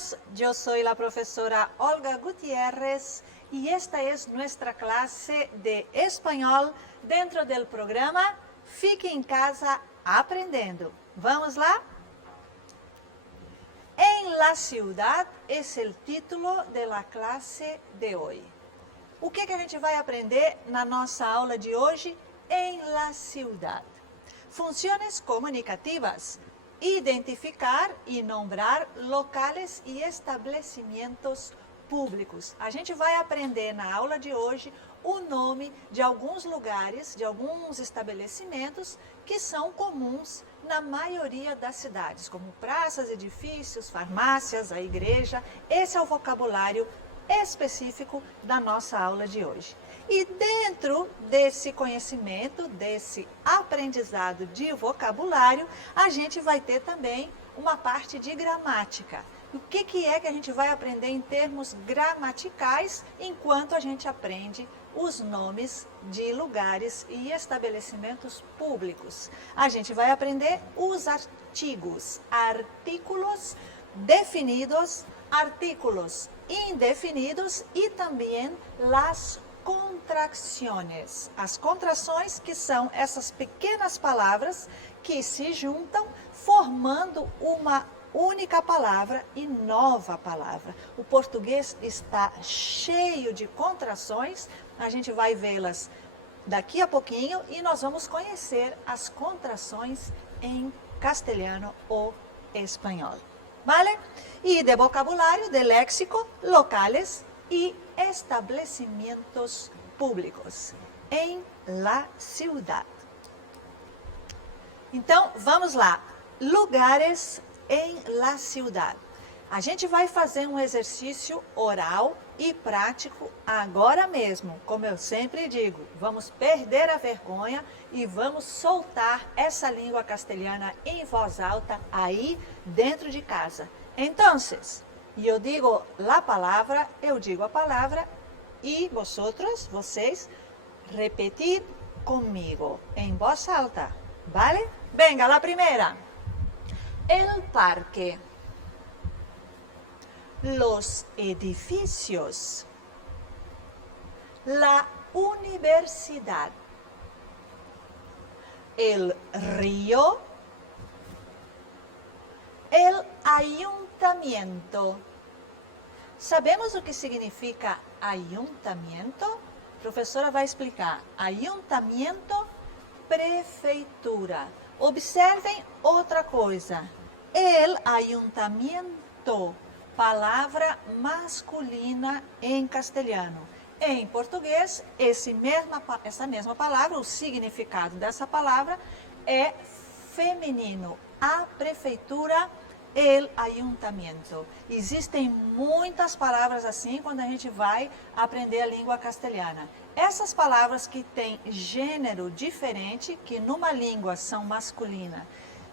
días, yo soy la profesora Olga Gutiérrez y esta es nuestra clase de español dentro del programa Fique em Casa Aprendendo. ¿Vamos lá? En la ciudad es el título de la clase de hoy. O que a gente vai aprender na nossa aula de hoje em la ciudad? Funciones comunicativas. Identificar e nombrar locales e estabelecimentos públicos. A gente vai aprender na aula de hoje o nome de alguns lugares, de alguns estabelecimentos que são comuns na maioria das cidades, como praças, edifícios, farmácias, a igreja. Esse é o vocabulário específico da nossa aula de hoje. E dentro desse conhecimento, desse aprendizado de vocabulário, a gente vai ter também uma parte de gramática. O que é que a gente vai aprender em termos gramaticais enquanto a gente aprende os nomes de lugares e estabelecimentos públicos? A gente vai aprender os artigos, artículos definidos, artículos indefinidos e também las contrações. As contrações, que são essas pequenas palavras que se juntam formando uma única palavra e nova palavra. O português está cheio de contrações, a gente vai vê-las daqui a pouquinho e nós vamos conhecer as contrações em castelhano ou espanhol. ¿Vale? Y de vocabulario, de léxico, locales y estabelecimentos públicos en la ciudad. Então, vamos lá. Lugares em la ciudad. A gente vai fazer um exercício oral e prático agora mesmo. Como eu sempre digo, vamos perder a vergonha e vamos soltar essa língua castelhana em voz alta aí dentro de casa. Então, eu digo a palavra e vocês, repetir comigo em voz alta, ¿vale? Venga, la primera. El parque. Los edificios. La universidad. El río. El ayuntamiento. Sabemos o que significa ayuntamiento? A professora vai explicar. Ayuntamiento, prefeitura. Observem outra coisa. El ayuntamiento, palavra masculina em castelhano. Em português, essa mesma palavra, o significado dessa palavra é feminino. A prefeitura, el ayuntamiento. Existem muitas palavras assim quando a gente vai aprender a língua castelhana. Essas palavras que têm gênero diferente, que numa língua são masculina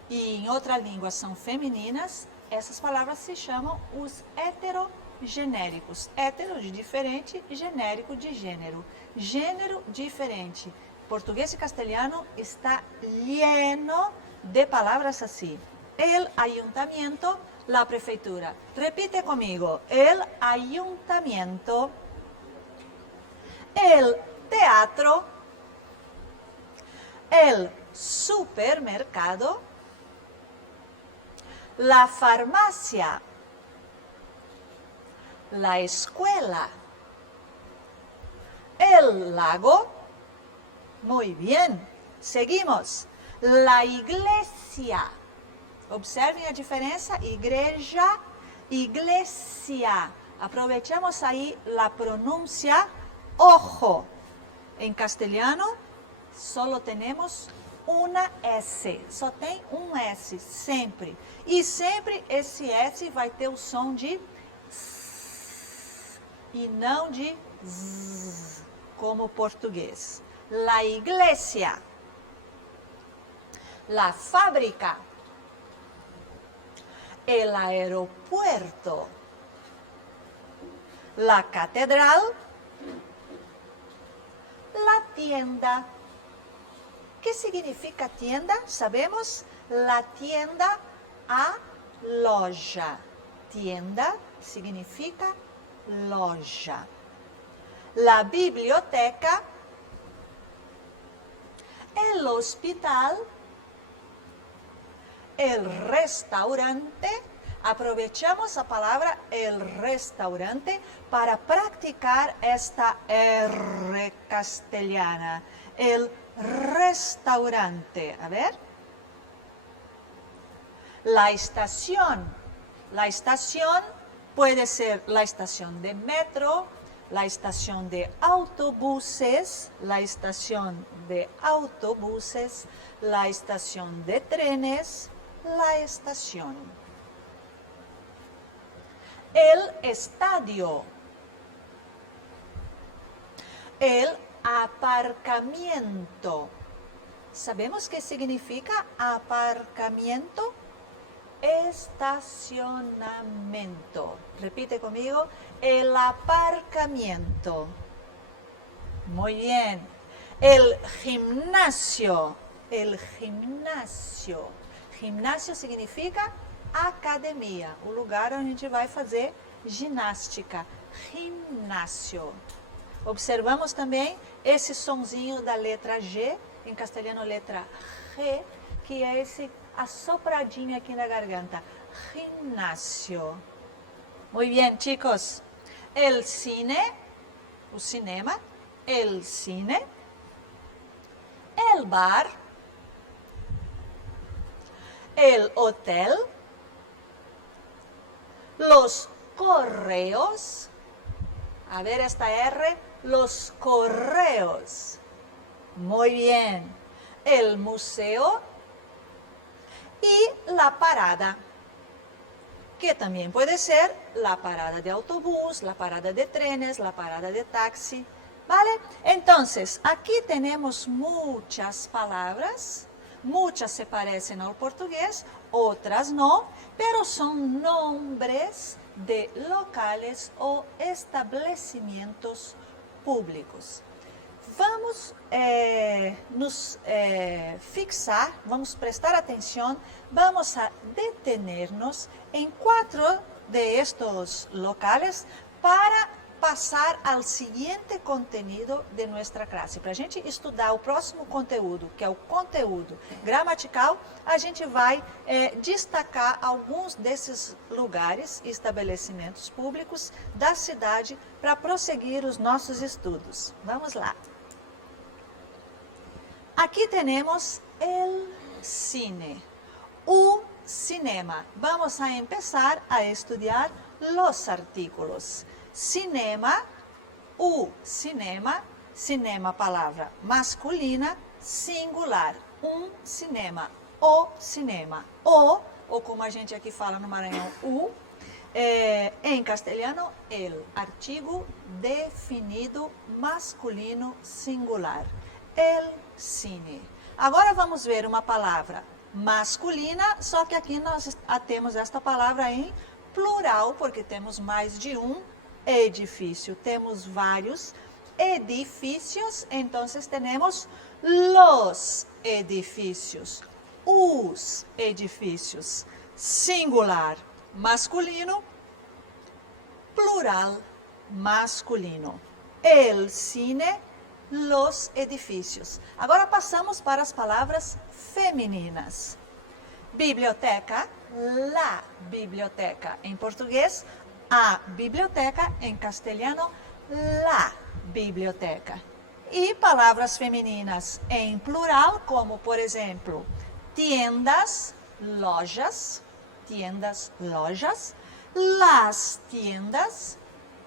e em outra língua são femininas, essas palavras se chamam os heterogenéricos. Hétero de diferente, genérico de gênero. Gênero diferente. Português e castelhano está lleno de palavras assim. El ayuntamiento, la prefeitura. Repite comigo. El ayuntamiento. El teatro. El supermercado. La farmacia. La escuela. El lago. Muy bien. Seguimos. La iglesia. Observem a diferença, igreja, iglesia. Aproveitamos aí a pronúncia, ojo. Em castelhano, só temos uma S, só tem um S, sempre. E sempre esse S vai ter o som de S e não de Z, como o português. La iglesia. La fábrica. El aeropuerto, la catedral, la tienda. ¿Qué significa tienda? Sabemos, la tienda, a loja. tienda significa loja. La biblioteca, el hospital, el restaurante. Aprovechamos la palabra el restaurante para practicar esta R castellana. El restaurante. A ver. La estación. La estación puede ser la estación de metro, la estación de autobuses, la estación de trenes, la estación. El estadio. El aparcamiento. ¿Sabemos qué significa aparcamiento? Estacionamiento. Repite conmigo, el aparcamiento. Muy bien. El gimnasio. El gimnasio. Gimnasio significa academia, o lugar onde a gente vai fazer ginástica. Gimnasio. Observamos também esse sonzinho da letra G, em castelhano letra G, que é esse assopradinho aqui na garganta. Gimnasio. Muy bien, chicos. El cine, o cinema, el cine, el bar, el hotel, los correos, a ver esta R, los correos. Muy bien. El museo y la parada, que también puede ser la parada de autobús, la parada de trenes, la parada de taxi, ¿vale? Entonces, aquí tenemos muchas palabras, muchas se parecen al portugués, otras no, pero son nombres de locales o establecimientos públicos. Vamos nos fixar, vamos prestar atenção, vamos a detenernos em 4 de estos locales para passar ao seguinte conteúdo de nossa classe. Para a gente estudar o próximo conteúdo, que é o conteúdo gramatical, a gente vai destacar alguns desses lugares e estabelecimentos públicos da cidade para prosseguir os nossos estudos. Vamos lá. Aqui temos el cine, o cinema. Vamos a empezar a estudar los artículos. Cinema, o cinema, cinema, palavra masculina, singular. Um cinema, o cinema. O, ou como a gente aqui fala no Maranhão, o, em castelhano, el, artigo definido masculino singular. El cine. Agora vamos ver uma palavra masculina, só que aqui nós temos esta palavra em plural, porque temos mais de um edifício. Temos vários edifícios, então temos los edifícios, os edifícios. Singular, masculino, plural, masculino. El cine, los edifícios. Agora passamos para as palavras femininas. Biblioteca, la biblioteca em português, a biblioteca em castelhano, la biblioteca. E palavras femininas em plural, como por exemplo, tiendas, lojas, las tiendas,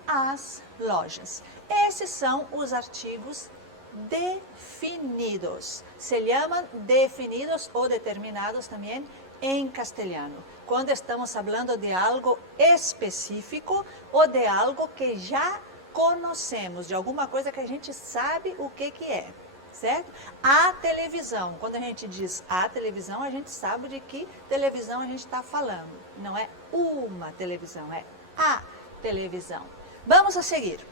as lojas. Esses são os artigos definidos. Se chamam definidos ou determinados também em castelhano. Quando estamos falando de algo específico ou de algo que já conhecemos, de alguma coisa que a gente sabe o que é, certo? A televisão. Quando a gente diz a televisão, a gente sabe de que televisão a gente está falando. Não é uma televisão, é a televisão. Vamos a seguir.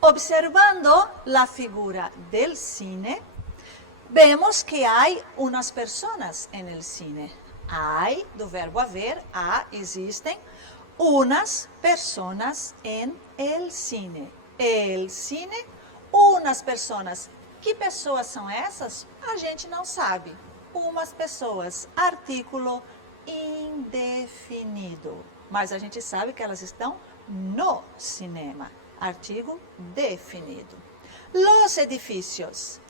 Observando a figura del cine, vemos que há umas pessoas en el cine. Hay, do verbo haver, existem unas personas en el cine. El cine, unas personas. Que pessoas são essas? A gente não sabe. Umas pessoas, artículo indefinido. Mas a gente sabe que elas estão no cinema. Artigo definido. Los edifícios.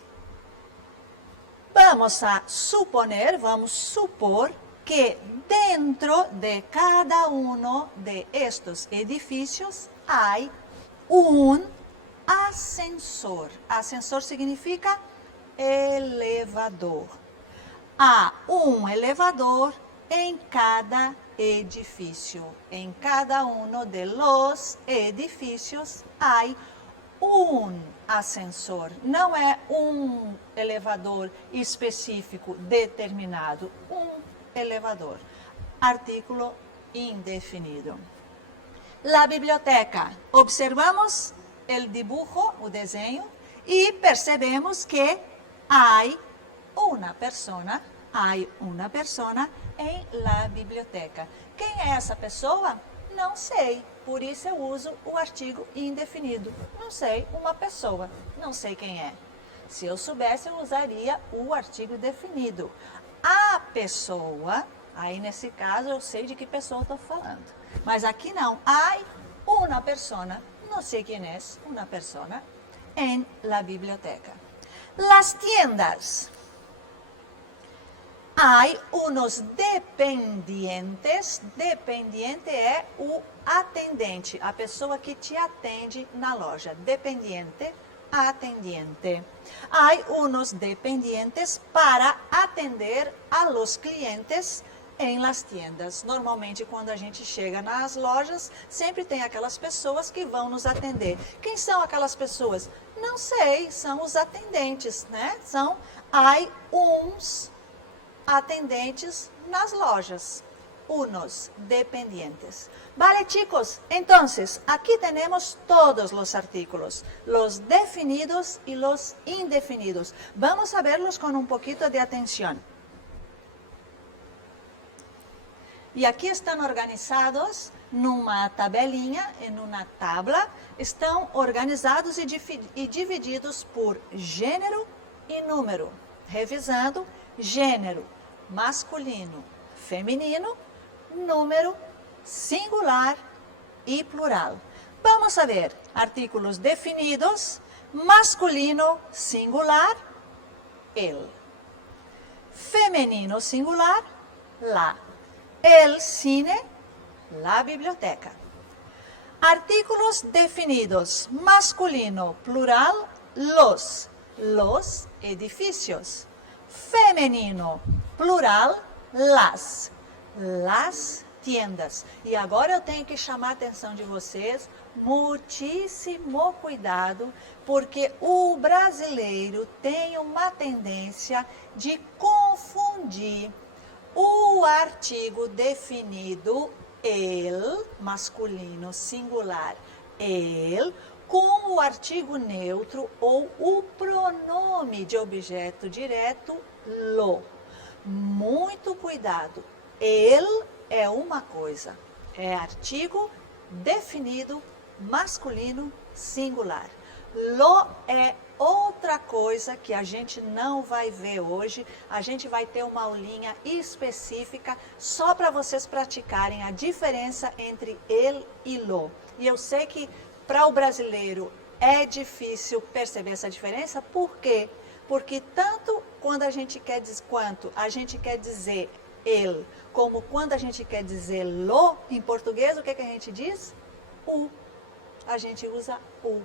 Vamos supor que dentro de cada uno de estos edificios hay un ascensor. Ascensor significa elevador. Há um elevador em cada edifício. Em cada uno de los edificios hay um ascensor. Não é um elevador específico, determinado. Um elevador. Artículo indefinido. La biblioteca. Observamos o dibujo, o desenho, e percebemos que há uma persona em la biblioteca. Quem é essa pessoa? Não sei, por isso eu uso o artigo indefinido. Não sei, uma pessoa, não sei quem é. Se eu soubesse, eu usaria o artigo definido. A pessoa, aí nesse caso eu sei de que pessoa estou falando. Mas aqui não, há uma persona, não sei quem é, uma persona, em la biblioteca. Las tiendas. Há unos dependientes. Dependiente é o atendente, a pessoa que te atende na loja. Dependiente, atendiente. Há unos dependientes para atender a los clientes em las tiendas. Normalmente, quando a gente chega nas lojas, sempre tem aquelas pessoas que vão nos atender. Quem são aquelas pessoas? Não sei, são os atendentes, né? Há uns atendentes nas lojas, unos dependientes. Vale, chicos, entonces, aquí tenemos todos los artículos, los definidos y los indefinidos. Vamos a verlos con un poquito de atención. E aqui estão organizados numa tabelinha, em uma tabla, estão organizados e divididos por gênero e número. Revisando, gênero, masculino, feminino, número, singular e plural. Vamos a ver, artículos definidos, masculino, singular, el. Femenino, singular, la. El cine, la biblioteca. Artículos definidos, masculino, plural, los edificios. Feminino, plural, las tiendas. E agora eu tenho que chamar a atenção de vocês, muitíssimo cuidado, porque o brasileiro tem uma tendência de confundir o artigo definido, el, masculino, singular, el, com o artigo neutro ou o pronome de objeto direto, lo. Muito cuidado. El é uma coisa, é artigo definido, masculino, singular. Lo é outra coisa que a gente não vai ver hoje. A gente vai ter uma aulinha específica só para vocês praticarem a diferença entre el e lo. E eu sei que para o brasileiro é difícil perceber essa diferença. Por quê? Porque tanto quando a gente quer dizer el, como quando a gente quer dizer lo, em português, o que a gente diz? U. A gente usa u.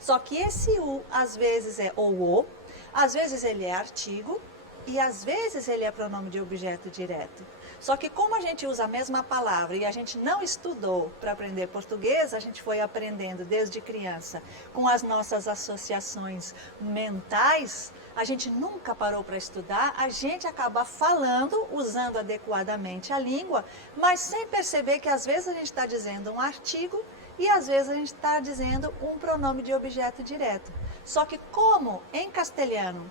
Só que esse u, às vezes é o, às vezes ele é artigo e às vezes ele é pronome de objeto direto. Só que como a gente usa a mesma palavra e a gente não estudou para aprender português, a gente foi aprendendo desde criança com as nossas associações mentais, a gente nunca parou para estudar, a gente acaba falando, usando adequadamente a língua, mas sem perceber que às vezes a gente está dizendo um artigo e às vezes a gente está dizendo um pronome de objeto direto. Só que como em castelhano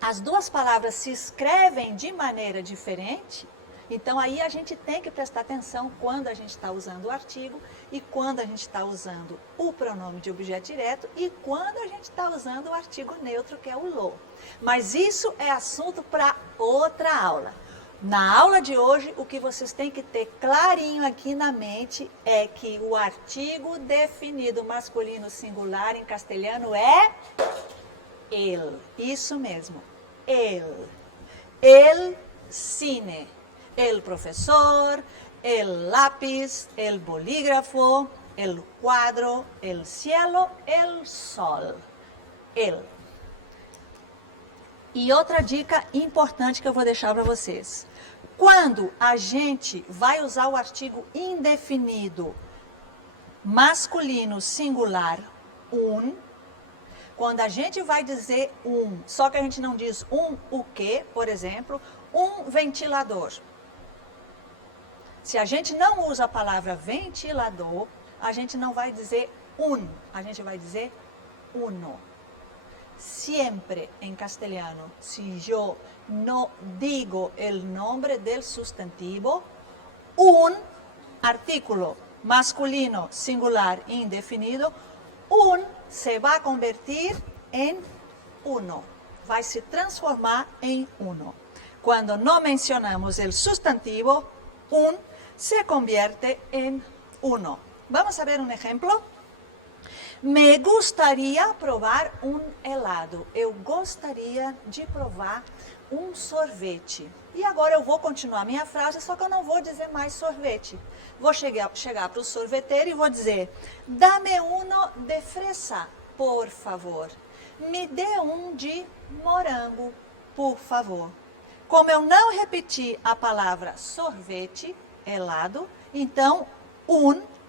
as duas palavras se escrevem de maneira diferente, Então aí a gente tem que prestar atenção quando a gente está usando o artigo e quando a gente está usando o pronome de objeto direto e quando a gente está usando o artigo neutro, que é o lo. Mas isso é assunto para outra aula. Na aula de hoje, o que vocês têm que ter clarinho aqui na mente é que o artigo definido masculino singular em castelhano é el. Isso mesmo, el. El cine. El profesor, el lápiz, el bolígrafo, el cuadro, el cielo, el sol. El. E outra dica importante que eu vou deixar para vocês. Quando a gente vai usar o artigo indefinido masculino singular quando a gente vai dizer só que a gente não diz o quê, por exemplo, ventilador. Se a gente não usa a palavra ventilador, a gente não vai dizer a gente vai dizer uno. Siempre en castellano, si yo no digo el nombre del sustantivo, artículo masculino singular indefinido, se va a convertir en uno, vai se transformar em uno. Cuando no mencionamos el sustantivo, se convierte en uno. Vamos a ver un ejemplo. Me gustaría provar um helado. Eu gostaria de provar um sorvete. E agora eu vou continuar minha frase, só que eu não vou dizer mais sorvete. Vou chegar para o sorveteiro e vou dizer: dame uno de fresa, por favor. Me dê um de morango, por favor. Como eu não repeti a palavra sorvete, helado, então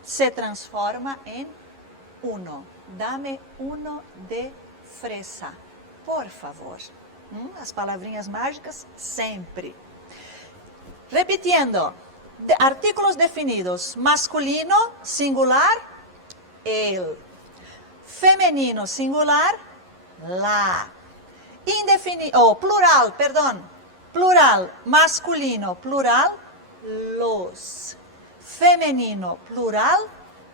se transforma em uno. Dame uno de fresa, por favor. As palavrinhas mágicas sempre. Repetindo. Artículos definidos. Masculino, singular, el. Femenino, singular, la. Plural, perdão. Plural, masculino, plural, los. Femenino, plural,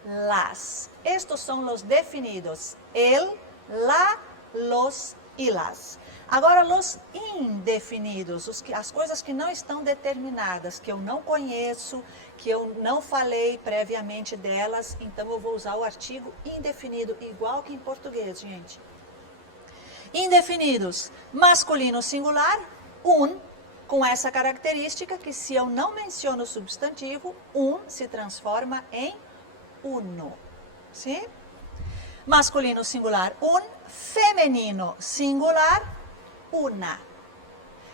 las. Estos son los definidos, el, la, los y las. Agora, los indefinidos, as coisas que não estão determinadas, que eu não conheço, que eu não falei previamente delas, então eu vou usar o artigo indefinido, igual que em português, gente. Indefinidos, masculino singular, com essa característica que se eu não menciono o substantivo, se transforma em uno. Sim? Masculino singular, feminino singular, una.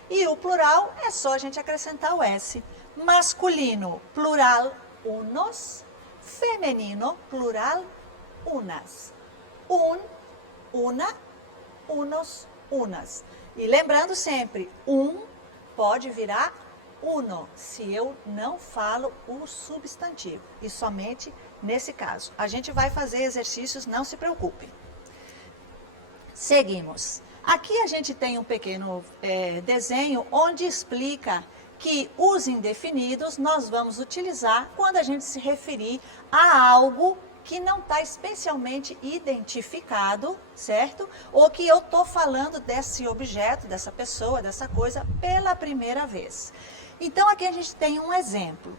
E o plural é só a gente acrescentar o S. Masculino, plural, unos. Feminino, plural, unas. Una, unos, unas. E lembrando sempre, pode virar uno, se eu não falo o substantivo. E somente nesse caso. A gente vai fazer exercícios, não se preocupe. Seguimos. Aqui a gente tem um pequeno desenho onde explica que os indefinidos nós vamos utilizar quando a gente se referir a algo que não está especialmente identificado, certo? Ou que eu estou falando desse objeto, dessa pessoa, dessa coisa pela primeira vez. Então aqui a gente tem um exemplo.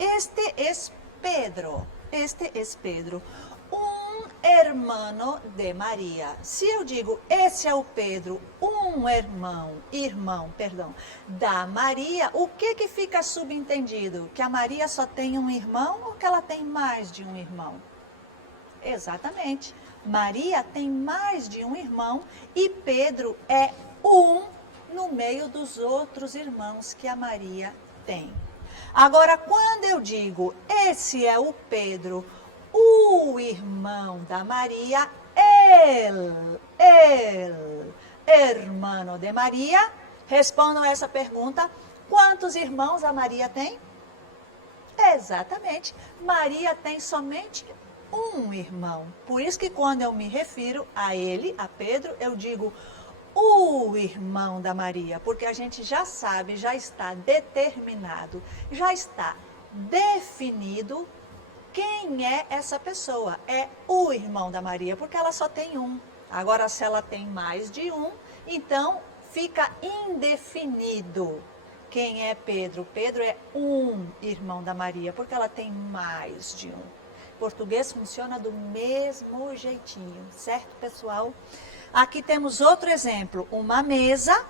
Este es Pedro. Hermano de Maria. Se eu digo, esse é o Pedro, irmão, da Maria, o que fica subentendido? Que a Maria só tem um irmão ou que ela tem mais de um irmão? Exatamente. Maria tem mais de um irmão e Pedro é no meio dos outros irmãos que a Maria tem. Agora, quando eu digo, esse é o Pedro, o irmão da Maria, hermano de Maria, respondam essa pergunta: quantos irmãos a Maria tem? Exatamente, Maria tem somente um irmão. Por isso que quando eu me refiro a ele, a Pedro, eu digo, o irmão da Maria, porque a gente já sabe, já está determinado, já está definido quem é essa pessoa. É o irmão da Maria, porque ela só tem um. Agora, se ela tem mais de um, então fica indefinido quem é Pedro. Pedro é um irmão da Maria, porque ela tem mais de um. Português funciona do mesmo jeitinho, certo, pessoal? Aqui temos outro exemplo, uma mesa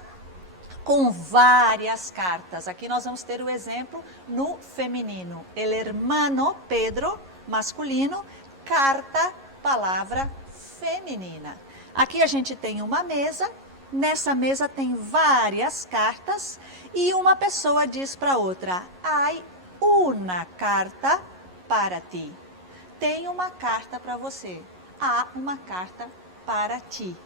com várias cartas. Aqui nós vamos ter o exemplo no feminino. El hermano Pedro, masculino, carta, palavra feminina. Aqui a gente tem uma mesa, nessa mesa tem várias cartas e uma pessoa diz para outra: "Hay una carta para ti." Tem uma carta para você. Há uma carta para ti.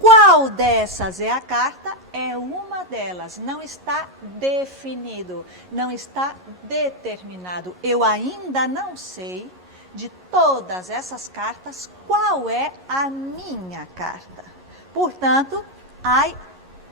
Qual dessas é a carta? É uma delas. Não está definido, não está determinado. Eu ainda não sei de todas essas cartas qual é a minha carta. Portanto, há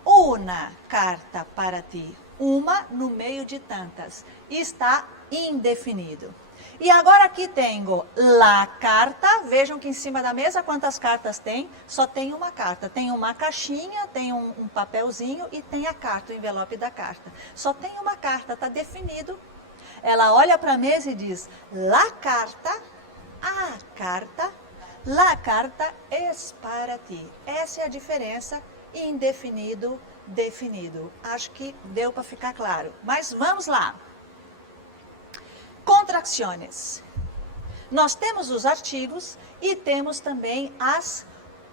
uma carta para ti. Uma no meio de tantas. Está indefinido. E agora aqui tenho la carta, vejam que em cima da mesa quantas cartas tem? Só tem uma carta, tem uma caixinha, tem um papelzinho e tem a carta, o envelope da carta. Só tem uma carta, está definido. Ela olha para a mesa e diz, la carta es para ti. Essa é a diferença, indefinido, definido. Acho que deu para ficar claro, mas vamos lá. Contrações. Nós temos os artigos e temos também as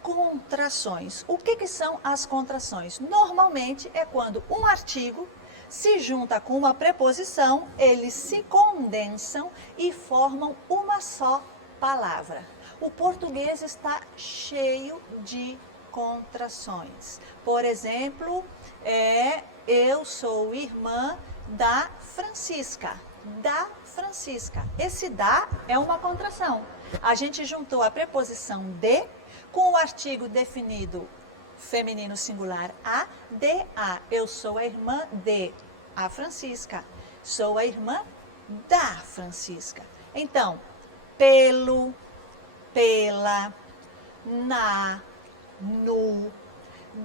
contrações. O que são as contrações? Normalmente é quando um artigo se junta com uma preposição, eles se condensam e formam uma só palavra. O português está cheio de contrações. Por exemplo, eu sou irmã da Francisca. Da Francisca. Esse da é uma contração. A gente juntou a preposição de com o artigo definido feminino singular de a. Eu sou a irmã de a Francisca. Sou a irmã da Francisca. Então, pelo, pela, na, no,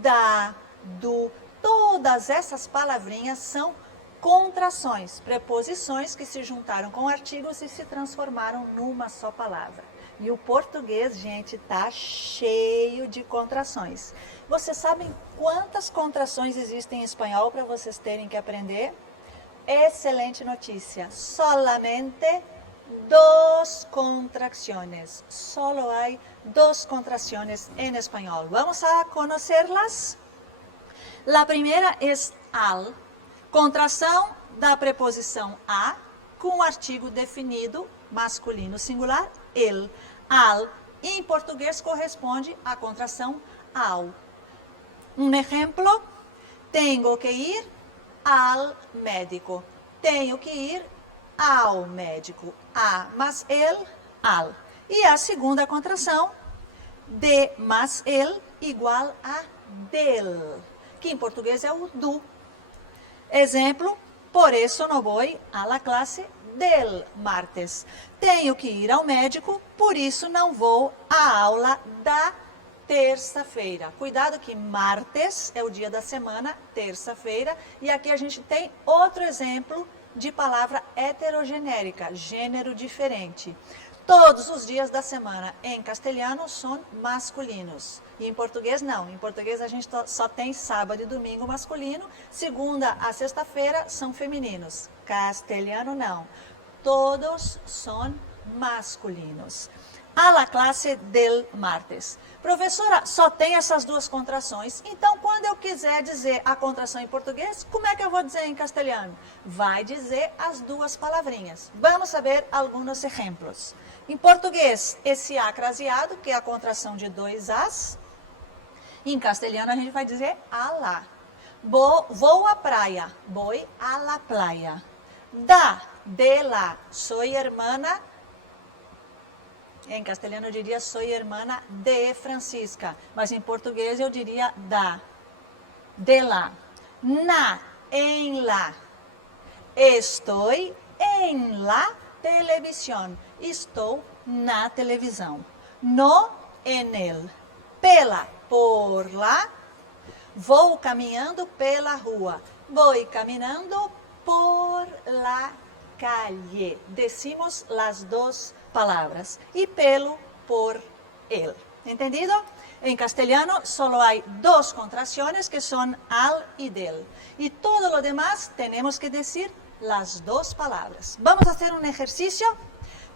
da, do, todas essas palavrinhas são contrações, preposições que se juntaram com artigos e se transformaram numa só palavra. E o português, gente, está cheio de contrações. Vocês sabem quantas contrações existem em espanhol para vocês terem que aprender? Excelente notícia. Solamente 2 contracciones. Solo hay 2 contracciones en español. Vamos a conocerlas. La primera es al. Contração da preposição a com o artigo definido masculino singular, el. Al, em português, corresponde à contração ao. Um exemplo, tenho que ir al médico. Tenho que ir ao médico. A mais el, al. E a segunda contração, de mais el, igual a del, que em português é o do. Exemplo, por isso não vou a la classe del martes. Tenho que ir ao médico, por isso não vou à aula da terça-feira. Cuidado que martes é o dia da semana, terça-feira. E aqui a gente tem outro exemplo de palavra heterogenérica, gênero diferente. Todos os dias da semana em castelhano são masculinos. E em português não. Em português a gente só tem sábado e domingo masculino. Segunda a sexta-feira são femininos. Castelhano não. Todos são masculinos. A la classe del martes. Professora, só tem essas 2 contrações. Então, quando eu quiser dizer a contração em português, como é que eu vou dizer em castelhano? Vai dizer as 2 palavrinhas. Vamos saber alguns exemplos. Em português, esse A craseado, que é a contração de 2 As. Em castelhano, a gente vai dizer a lá. Vou à praia. Voy a la playa. De la. Soy hermana. Em castelhano eu diria soy hermana de Francisca. Mas em português eu diria da. de lá. Na, en la. Estoy en la televisión. Estou na televisão. No, en el. Pela, por lá. Vou caminhando pela rua. Voy caminando por la calle. Decimos las dos palabras. Y pelo, por él. ¿Entendido? En castellano solo hay dos contracciones que son al y del. Y todo lo demás tenemos que decir las dos palabras. Vamos a hacer un ejercicio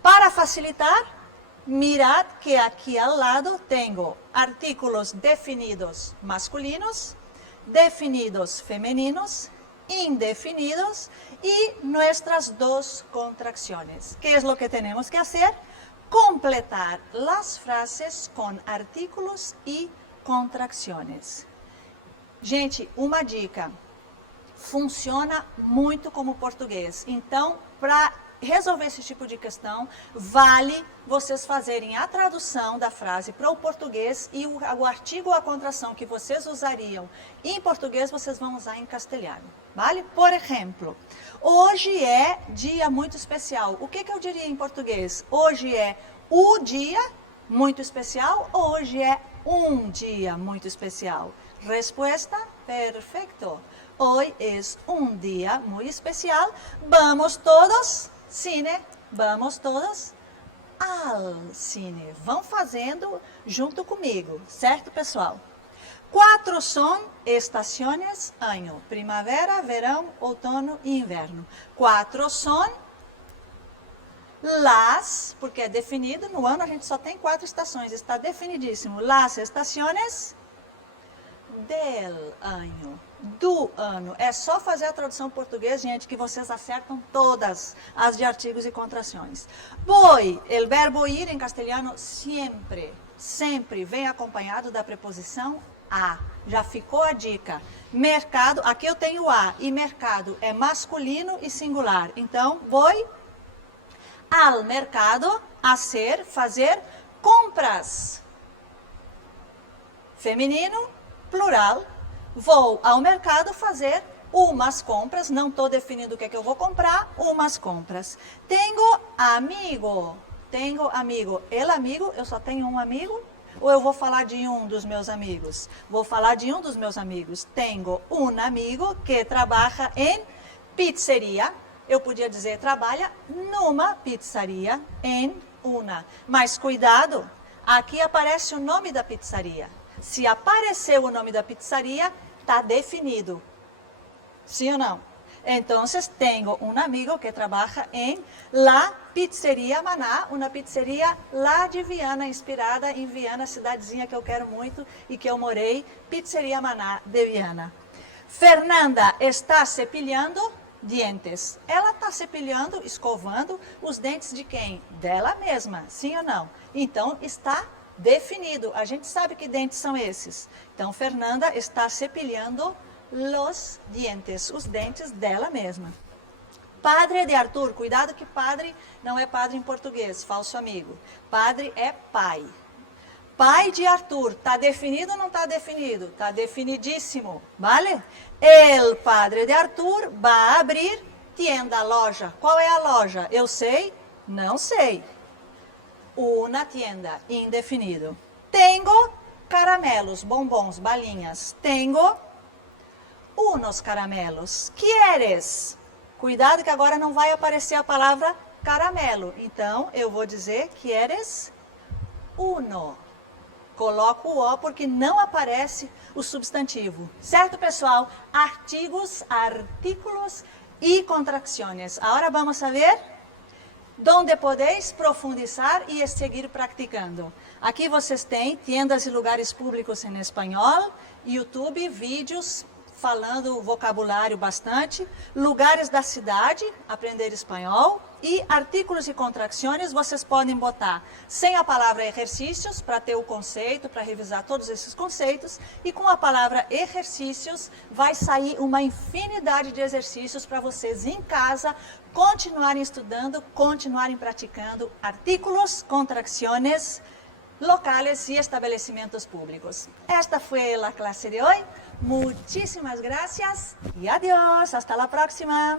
para facilitar. Mirad que aquí al lado tengo artículos definidos masculinos, definidos femeninos, indefinidos y nuestras dos contracciones. ¿Qué es lo que tenemos que hacer? Completar las frases con artículos e contracções. Gente, uma dica. Funciona muito como português. Então, para resolver esse tipo de questão, vale vocês fazerem a tradução da frase para o português e o artigo ou a contração que vocês usariam em português, vocês vão usar em castelhano. Vale? Por exemplo, hoje é dia muito especial. O que eu diria em português? Hoje é o dia muito especial ou hoje é um dia muito especial? Resposta, perfeito. Hoy es un día muy especial. Vamos todos, cine, vamos todos al cine. Vão fazendo junto comigo, certo, pessoal? 4 são estações ano: primavera, verão, outono e inverno. 4 são las, porque é definido, no ano a gente só tem 4 estações, está definidíssimo. Las estações del ano. Do ano. É só fazer a tradução em português, gente, que vocês acertam todas as de artigos e contrações. Voy, el verbo ir em castelhano sempre, sempre vem acompanhado da preposição a. Já ficou a dica. Mercado, aqui eu tenho a, e mercado é masculino e singular. Então, voy al mercado, hacer, fazer compras. Feminino, plural. Vou ao mercado fazer umas compras, não estou definindo o que é que eu vou comprar, umas compras. Tenho amigo, el amigo, eu só tenho um amigo? Ou eu vou falar de um dos meus amigos? Vou falar de um dos meus amigos. Tenho um amigo que trabalha em pizzeria. Eu podia dizer, trabalha numa pizzaria, em uma. Mas cuidado, aqui aparece o nome da pizzaria. Se apareceu o nome da pizzaria, está definido. Sim ou não? Então, tenho um amigo que trabalha em La Pizzeria Maná, uma pizzeria lá de Viana, inspirada em Viana, cidadezinha que eu quero muito e que eu morei, Pizzeria Maná de Viana. Fernanda está cepilhando dientes. Ela está cepilhando, escovando os dentes de quem? Dela mesma, sim ou não? Então, está definido. A gente sabe que dentes são esses. Então, Fernanda está cepilhando os dentes dela mesma. Padre de Arthur, cuidado que padre não é padre em português, falso amigo. Padre é pai. Pai de Arthur, está definido ou não está definido? Está definidíssimo, vale? El padre de Arthur vai abrir tienda, loja. Qual é a loja? Eu sei? Não sei. Una tienda, indefinido. Tenho caramelos, bombons, balinhas. Tenho unos caramelos. ¿Quieres? Cuidado que agora não vai aparecer a palavra caramelo. Então, eu vou dizer quieres uno. Coloco o O porque não aparece o substantivo. Certo, pessoal? Artigos, artículos e contracções. Agora vamos a ver donde podéis profundizar e seguir praticando. Aqui vocês têm tiendas e lugares públicos em espanhol, YouTube, vídeos falando vocabulário bastante, lugares da cidade, aprender espanhol, e artículos e contracções vocês podem botar sem a palavra exercícios, para ter o conceito, para revisar todos esses conceitos, e com a palavra exercícios vai sair uma infinidade de exercícios para vocês em casa continuarem estudando, continuarem praticando artículos, contracções locales y establecimientos públicos. Esta fue la clase de hoy. Muchísimas gracias y adiós. Hasta la próxima.